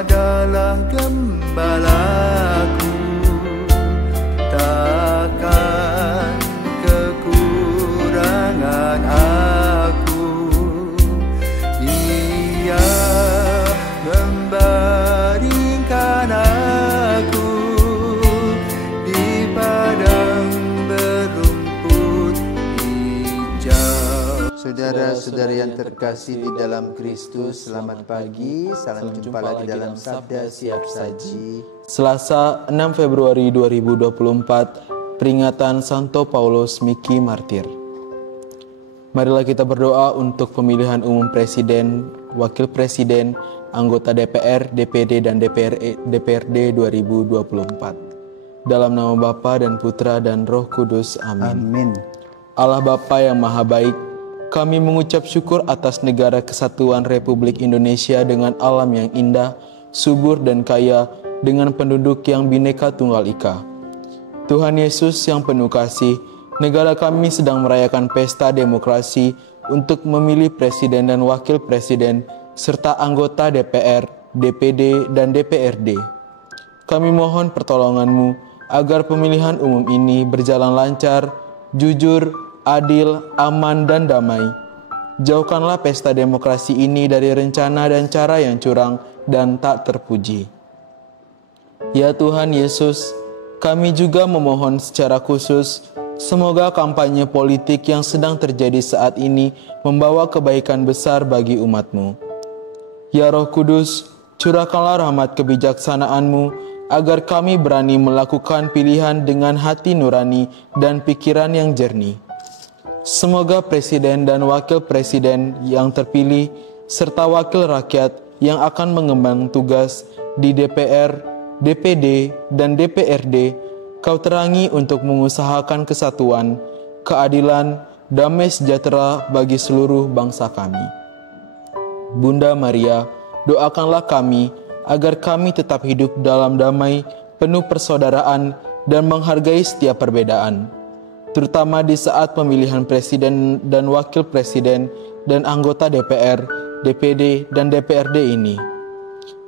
adalah gembalaku, takkan kekurangan aku. Ia membaringkan aku di padang berumput hijau. Saudara-saudara yang terkasih di dalam Kristus, selamat pagi. Salam jumpa lagi dalam Sabda Siap Saji. Selasa 6 Februari 2024, peringatan Santo Paulus Miki Martir. Marilah kita berdoa untuk pemilihan umum Presiden, Wakil Presiden, anggota DPR, DPD, dan DPRD 2024. Dalam nama Bapa dan Putra dan Roh Kudus. Amin. Amin. Allah Bapa yang Maha Baik, kami mengucap syukur atas negara kesatuan Republik Indonesia dengan alam yang indah, subur dan kaya, dengan penduduk yang Bhinneka Tunggal Ika. Tuhan Yesus yang penuh kasih, negara kami sedang merayakan pesta demokrasi untuk memilih presiden dan wakil presiden, serta anggota DPR, DPD, dan DPRD. Kami mohon pertolongan-Mu agar pemilihan umum ini berjalan lancar, jujur, adil, aman, dan damai. Jauhkanlah pesta demokrasi ini dari rencana dan cara yang curang dan tak terpuji. Ya Tuhan Yesus, kami juga memohon secara khusus, semoga kampanye politik yang sedang terjadi saat ini membawa kebaikan besar bagi umat-Mu. Ya Roh Kudus, curahkanlah rahmat kebijaksanaan-Mu, agar kami berani melakukan pilihan dengan hati nurani dan pikiran yang jernih. Semoga Presiden dan Wakil Presiden yang terpilih, serta Wakil Rakyat yang akan mengemban tugas di DPR, DPD, dan DPRD, Kau terangi untuk mengusahakan kesatuan, keadilan, damai sejahtera bagi seluruh bangsa kami. Bunda Maria, doakanlah kami agar kami tetap hidup dalam damai, penuh persaudaraan, dan menghargai setiap perbedaan, terutama di saat pemilihan presiden dan wakil presiden dan anggota DPR, DPD, dan DPRD ini.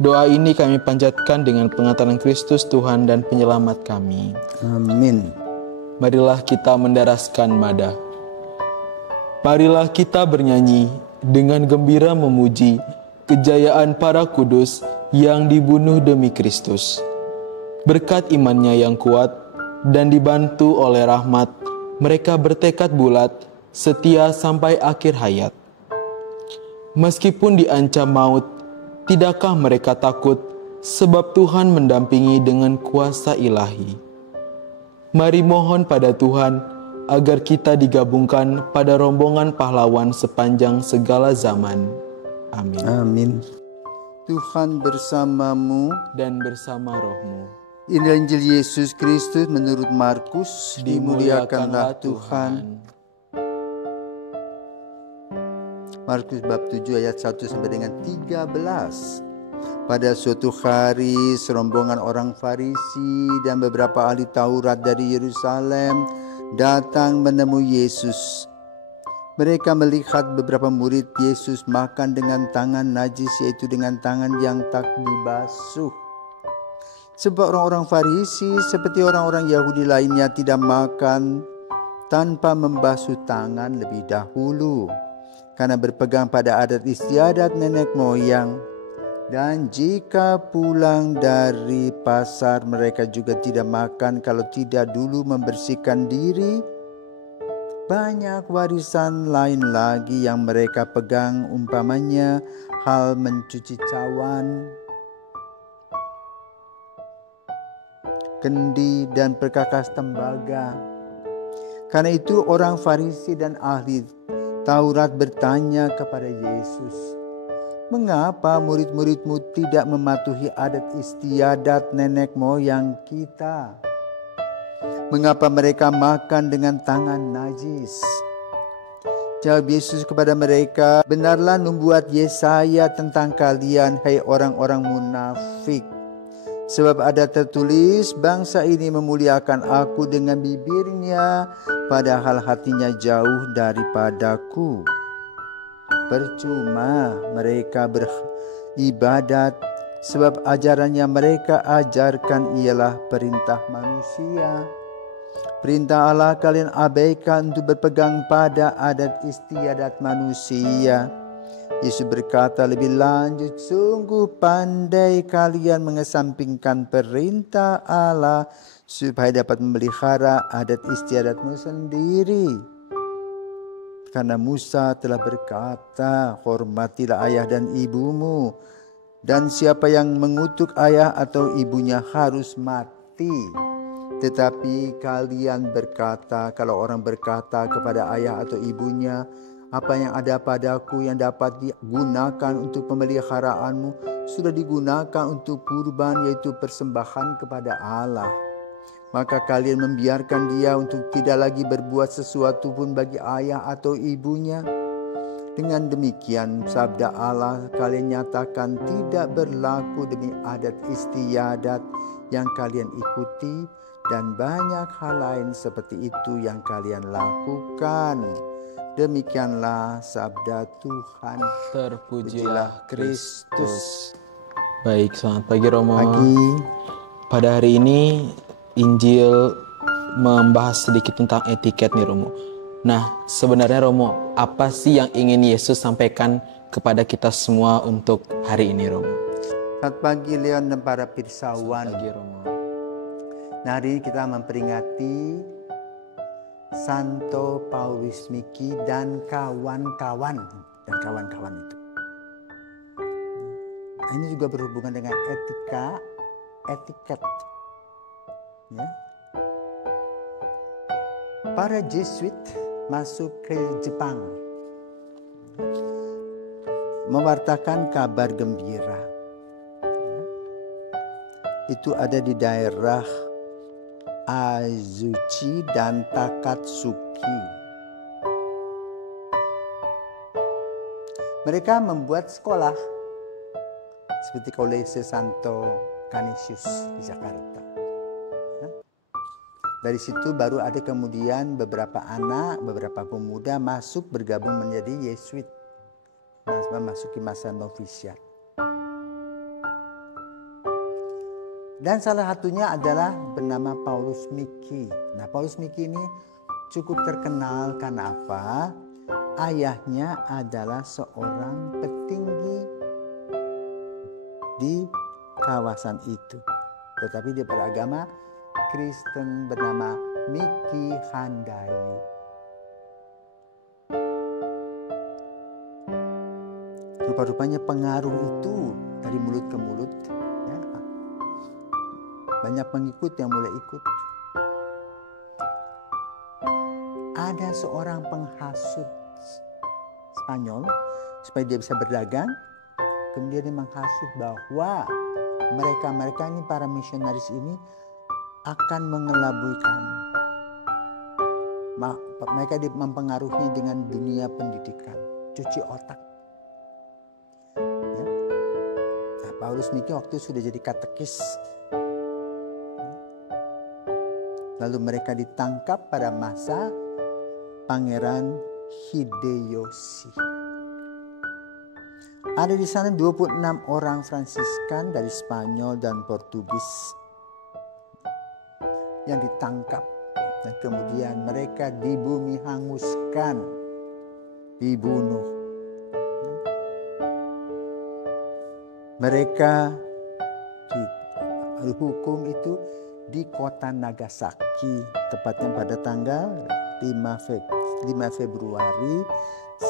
Doa ini kami panjatkan dengan pengantaran Kristus Tuhan dan Penyelamat kami. Amin. Marilah kita mendaraskan mada. Marilah kita bernyanyi dengan gembira memuji kejayaan para kudus yang dibunuh demi Kristus. Berkat imannya yang kuat dan dibantu oleh rahmat, mereka bertekad bulat, setia sampai akhir hayat. Meskipun diancam maut, tidakkah mereka takut, sebab Tuhan mendampingi dengan kuasa ilahi. Mari mohon pada Tuhan, agar kita digabungkan pada rombongan pahlawan sepanjang segala zaman. Amin. Amin. Tuhan bersamamu Dan bersama rohmu. Inilah Injil Yesus Kristus menurut Markus. Dimuliakanlah Tuhan. Markus bab 7 ayat 1 sampai dengan 13. Pada suatu hari serombongan orang Farisi dan beberapa ahli Taurat dari Yerusalem datang menemui Yesus. Mereka melihat beberapa murid Yesus makan dengan tangan najis, yaitu dengan tangan yang tak dibasuh. Sebab orang-orang Farisi seperti orang-orang Yahudi lainnya tidak makan tanpa membasuh tangan lebih dahulu, karena berpegang pada adat istiadat nenek moyang. Dan jika pulang dari pasar, mereka juga tidak makan kalau tidak dulu membersihkan diri. Banyak warisan lain lagi yang mereka pegang, umpamanya hal mencuci cawan, kendi, dan perkakas tembaga. Karena itu orang Farisi dan ahli Taurat bertanya kepada Yesus, "Mengapa murid-muridmu tidak mematuhi adat istiadat nenek moyang kita? Mengapa mereka makan dengan tangan najis?" Jawab Yesus kepada mereka, "Benarlah membuat Yesaya tentang kalian, hai orang-orang munafik. Sebab ada tertulis, bangsa ini memuliakan aku dengan bibirnya, padahal hatinya jauh daripadaku. Percuma mereka beribadat sebab ajaran yang mereka ajarkan ialah perintah manusia. Perintah Allah kalian abaikan untuk berpegang pada adat istiadat manusia. Yesus berkata lebih lanjut, sungguh pandai kalian mengesampingkan perintah Allah supaya dapat memelihara adat istiadatmu sendiri. Karena Musa telah berkata, hormatilah ayah dan ibumu, dan siapa yang mengutuk ayah atau ibunya harus mati. Tetapi kalian berkata, kalau orang berkata kepada ayah atau ibunya, apa yang ada padaku yang dapat digunakan untuk pemeliharaanmu sudah digunakan untuk kurban, yaitu persembahan kepada Allah. Maka kalian membiarkan dia untuk tidak lagi berbuat sesuatu pun bagi ayah atau ibunya. Dengan demikian sabda Allah kalian nyatakan tidak berlaku demi adat istiadat yang kalian ikuti, dan banyak hal lain seperti itu yang kalian lakukan. Demikianlah sabda Tuhan. Terpujilah Kristus. Baik, selamat pagi Romo. Pagi. Pada hari ini Injil membahas sedikit tentang etiket nih Romo. Nah, sebenarnya Romo, apa sih yang ingin Yesus sampaikan kepada kita semua untuk hari ini Romo? Selamat pagi Leon dan para pirsawan. Selamat pagi Romo. Nah, hari ini kita memperingati Santo Paulus Miki dan kawan-kawan itu. Nah, ini juga berhubungan dengan etiket. Ya. Para Jesuit masuk ke Jepang, mewartakan kabar gembira. Ya. Itu ada di daerah Azuchi dan Takatsuki. Mereka membuat sekolah seperti Kolese Santo Canisius di Jakarta. Ya. Dari situ baru ada kemudian beberapa anak, beberapa pemuda masuk bergabung menjadi Yesuit, memasuki masa novisiat. Dan salah satunya adalah bernama Paulus Miki. Nah, Paulus Miki ini cukup terkenal karena apa? Ayahnya adalah seorang petinggi di kawasan itu. Tetapi dia beragama Kristen bernama Miki Handai. Rupa-rupanya pengaruh itu dari mulut ke mulut. Ya. Banyak pengikut yang mulai ikut. Ada seorang penghasut Spanyol supaya dia bisa berdagang. Kemudian dia menghasut bahwa mereka ini, para misionaris ini akan mengelabui kamu. Mereka mempengaruhinya dengan dunia pendidikan, cuci otak. Ya. Nah, Paulus Miki waktu sudah jadi katekis. Lalu mereka ditangkap pada masa Pangeran Hideyoshi. Ada di sana 26 orang Fransiskan dari Spanyol dan Portugis yang ditangkap, dan kemudian mereka dibumi hanguskan, dibunuh. Mereka dihukum itu di kota Nagasaki, tepatnya pada tanggal 5 Februari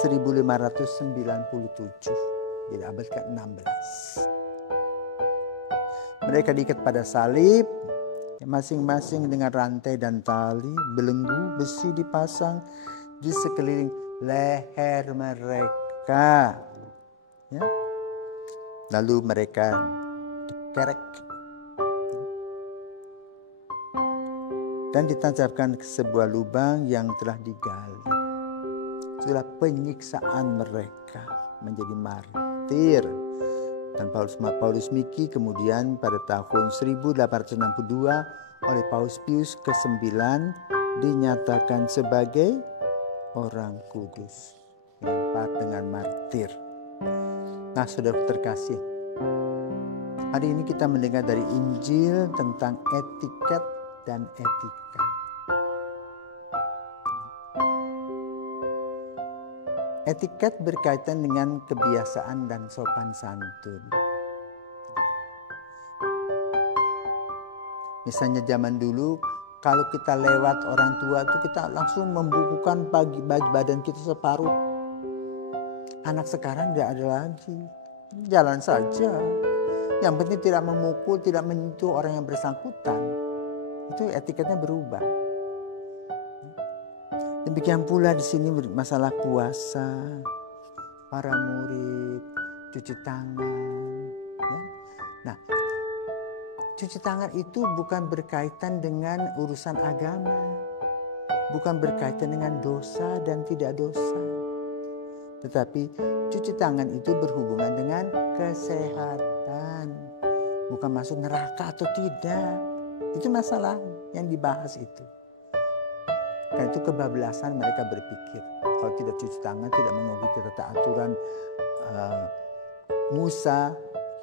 1597, di abad ke-16. Mereka diikat pada salib, masing-masing dengan rantai dan tali, belenggu besi dipasang di sekeliling leher mereka. Ya. Lalu mereka dikerek dan ditancapkan ke sebuah lubang yang telah digali. Itulah penyiksaan mereka menjadi martir. Dan Paulus Miki kemudian pada tahun 1862 oleh Paus Pius ke-9 dinyatakan sebagai orang kudus, dengan martir. Nah, saudara terkasih, Hari ini kita mendengar dari Injil tentang etiket dan etika. Etiket berkaitan dengan kebiasaan dan sopan santun. Misalnya zaman dulu, kalau kita lewat orang tua itu kita langsung membukukan bagi badan kita separuh. Anak sekarang tidak ada lagi, jalan saja. Yang penting tidak memukul, tidak menyentuh orang yang bersangkutan. Itu etiketnya berubah. Demikian pula di sini masalah puasa, para murid, cuci tangan. Ya. Nah, cuci tangan itu bukan berkaitan dengan urusan agama, bukan berkaitan dengan dosa dan tidak dosa. Tetapi cuci tangan itu berhubungan dengan kesehatan, bukan masuk neraka atau tidak. Itu masalah yang dibahas itu. Karena itu kebablasan mereka berpikir kalau tidak cuci tangan, tidak mengikuti tata aturan Musa,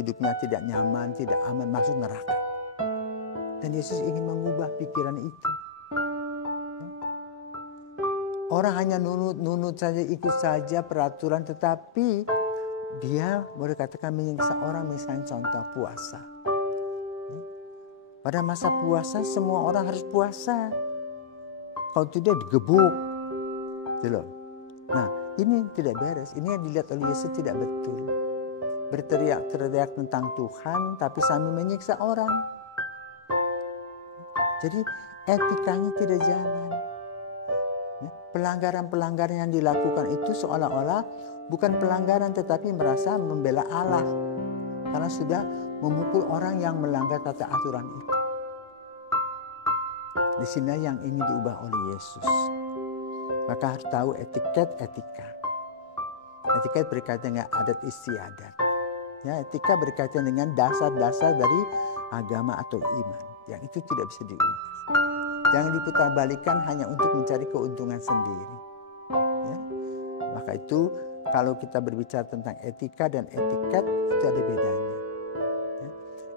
hidupnya tidak nyaman, tidak aman, masuk neraka. Dan Yesus ingin mengubah pikiran itu. Orang hanya nunut saja, ikut saja peraturan, tetapi dia boleh katakan menyiksa orang, misalnya contoh puasa. Pada masa puasa semua orang harus puasa. Kalau tidak digebuk. Gitu loh. Nah, ini tidak beres. Ini yang dilihat oleh Yesus tidak betul. Berteriak-teriak tentang Tuhan tapi sambil menyiksa orang. Jadi etikanya tidak jalan. Pelanggaran-pelanggaran yang dilakukan itu seolah-olah bukan pelanggaran tetapi merasa membela Allah. Karena sudah memukul orang yang melanggar tata aturan itu. Di sini yang ingin diubah oleh Yesus. Maka harus tahu etiket-etika. Etiket berkaitan dengan adat istiadat. Ya, etika berkaitan dengan dasar-dasar dari agama atau iman. Yang itu tidak bisa diubah. Jangan diputarbalikan hanya untuk mencari keuntungan sendiri. Ya. Maka itu kalau kita berbicara tentang etika dan etiket itu ada bedanya. Ya.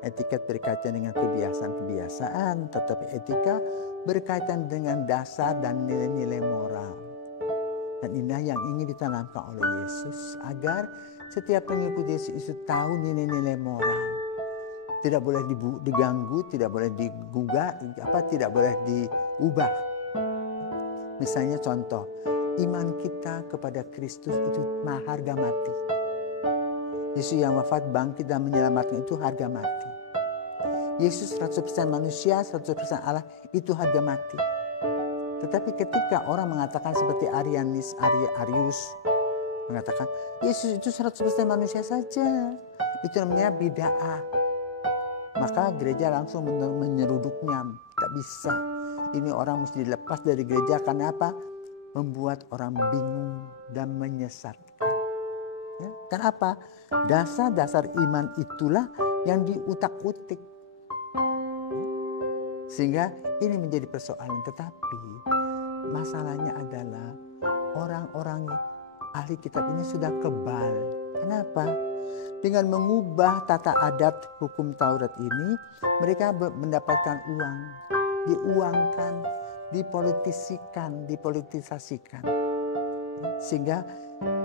Etiket berkaitan dengan kebiasaan-kebiasaan, tetapi etika berkaitan dengan dasar dan nilai-nilai moral. Dan inilah yang ingin ditanamkan oleh Yesus agar setiap pengikut Yesus itu tahu nilai-nilai moral. Tidak boleh diganggu, tidak boleh digugat, tidak boleh diubah. Misalnya contoh, iman kita kepada Kristus itu harga mati. Yesus yang wafat, bangkit dan menyelamatkan itu harga mati. Yesus 100% manusia, 100% Allah itu harga mati. Tetapi ketika orang mengatakan seperti Arius mengatakan Yesus itu 100% manusia saja, itu namanya bid'ah. Maka gereja langsung menyeruduknya. Tak bisa. Ini orang mesti dilepas dari gereja karena apa? Membuat orang bingung dan menyesatkan. Ya, kenapa? Dasar-dasar iman itulah yang diutak-utik. Sehingga ini menjadi persoalan. Tetapi masalahnya adalah orang-orang ahli kitab ini sudah kebal. Kenapa? Dengan mengubah tata adat hukum Taurat ini, mereka mendapatkan uang, diuangkan, dipolitisasikan. Sehingga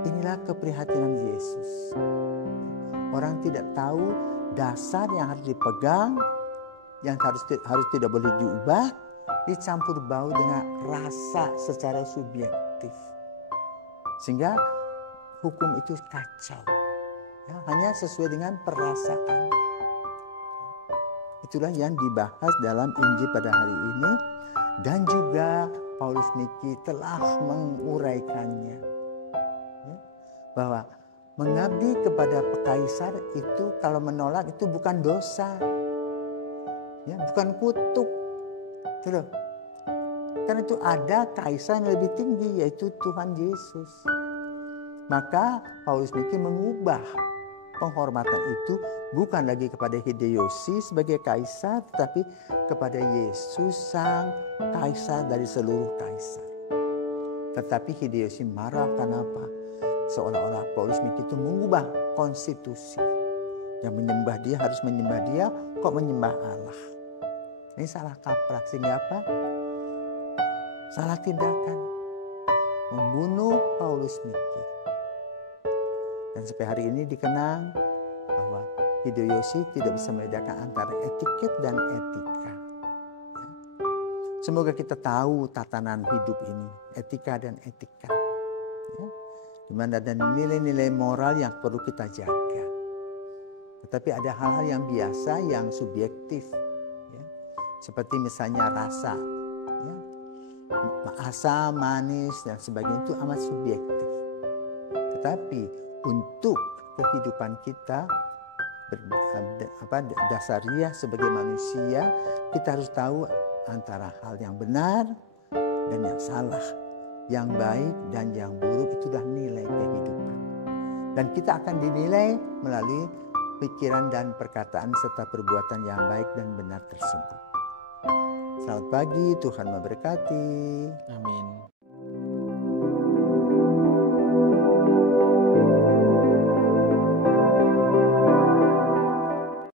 inilah keprihatinan Yesus. Orang tidak tahu dasar yang harus dipegang, yang harus tidak boleh diubah, dicampur bau dengan rasa secara subjektif. Sehingga hukum itu kacau. Ya, hanya sesuai dengan perasaan. Itulah yang dibahas dalam Injil pada hari ini. Dan juga Paulus Niki telah menguraikannya. Ya, bahwa mengabdi kepada kaisar itu kalau menolak itu bukan dosa. Ya, bukan kutuk. Gitu. Karena itu ada kaisar yang lebih tinggi yaitu Tuhan Yesus. Maka Paulus Niki mengubah penghormatan itu bukan lagi kepada Hideyosi sebagai kaisar, tetapi kepada Yesus sang kaisar dari seluruh kaisar. Tetapi Hideyosi marah, kenapa? Seolah-olah Paulus Niki itu mengubah konstitusi. Yang menyembah dia harus menyembah dia, kok menyembah Allah. Ini salah kaprah, sehingga apa? Salah tindakan. Membunuh Paulus Miki. Dan sampai hari ini dikenang bahwa Hideyoshi tidak bisa membedakan antara etiket dan etika. Semoga kita tahu tatanan hidup ini, etika dan etika. Di mana ada nilai-nilai moral yang perlu kita jaga. Tetapi ada hal-hal yang biasa, yang subjektif. Seperti misalnya rasa. Asam, manis, dan sebagainya itu amat subjektif. Tetapi untuk kehidupan kita, dasariah sebagai manusia, kita harus tahu antara hal yang benar dan yang salah, yang baik dan yang buruk. Itulah nilai kehidupan. Dan kita akan dinilai melalui pikiran dan perkataan serta perbuatan yang baik dan benar tersebut. Selamat pagi, Tuhan memberkati. Amin.